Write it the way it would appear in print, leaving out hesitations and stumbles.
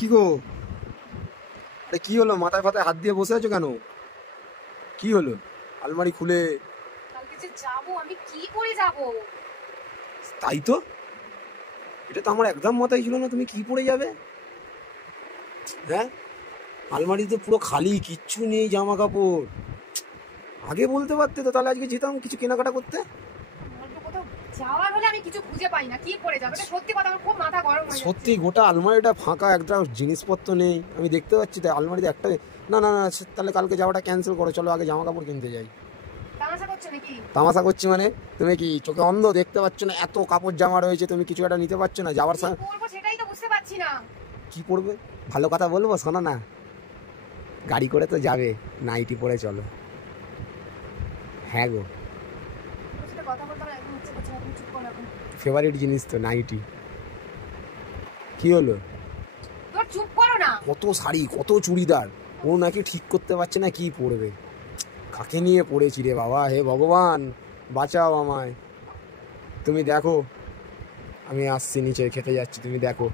কি গো, আরে কি হলো? মাথায় ফাতায় হাত দিয়ে বসে আছো কেন? কি হলো? আলমারি খুলে। কালকে যে যাবো আমি, কি করে যাবো? তাই তো, এটা তো আমার একদম মাথায় ছিল না, তুমি কি পরে যাবে? হ্যাঁ, আলমারি তো পুরো খালি, কিচ্ছু নেই জামা কাপড়। আগে বলতে পারতে তো, তাহলে আজকে যেতাম কিছু কেনাকাটা করতে। আমার তো কোথাও যাওয়ার হলে আমি কিছু খুঁজে পাই না, কি করে যাবো? এটা সত্যি কথা, আমার খুব মাথা গরম হয়ে যাচ্ছে। সত্যি গোটা আলমারিটা ফাঁকা, একটা জিনিসপত্র নেই আমি দেখতে পাচ্ছি। তাই আলমারিতে একটা, না না না, তাহলে কালকে যাওয়াটা ক্যান্সেল করো, চলো আগে জামা কাপড় কিনতে যাই। তামাশা করছো নাকি? তামাশা করছি মানে? তুমি কি চোখে অন্ধ, দেখতে পাচ্ছ না এত কাপড় জামা রয়েছে? তুমি কিছু একটা নিতে পারছো না যাওয়ার কি সময়? করবো সেটাই তো বুঝতে পারছি না। কি পরবে? ভালো কথা বলবো, শোনো না, গাড়ি করে তো যাবে, নাইটি পরে চলো। হ্যাঁ গো, তোর সাথে কথা বলতে আমার একদম ইচ্ছে করছে না, তুমি চুপ করো এখন। ফেভারিট জিনিস তো নাইটি। কি হলো? তোর চুপ করো না। কত শাড়ি, কত চুড়িদার, ও নাকি ঠিক করতে পারছে না কি পরবে। কাকে নিয়ে পড়েছি রে বাবা, হে ভগবান বাঁচাও আমায়। তুমি দেখো, আমি আসছি নিচে, খেতে যাচ্ছি, তুমি দেখো।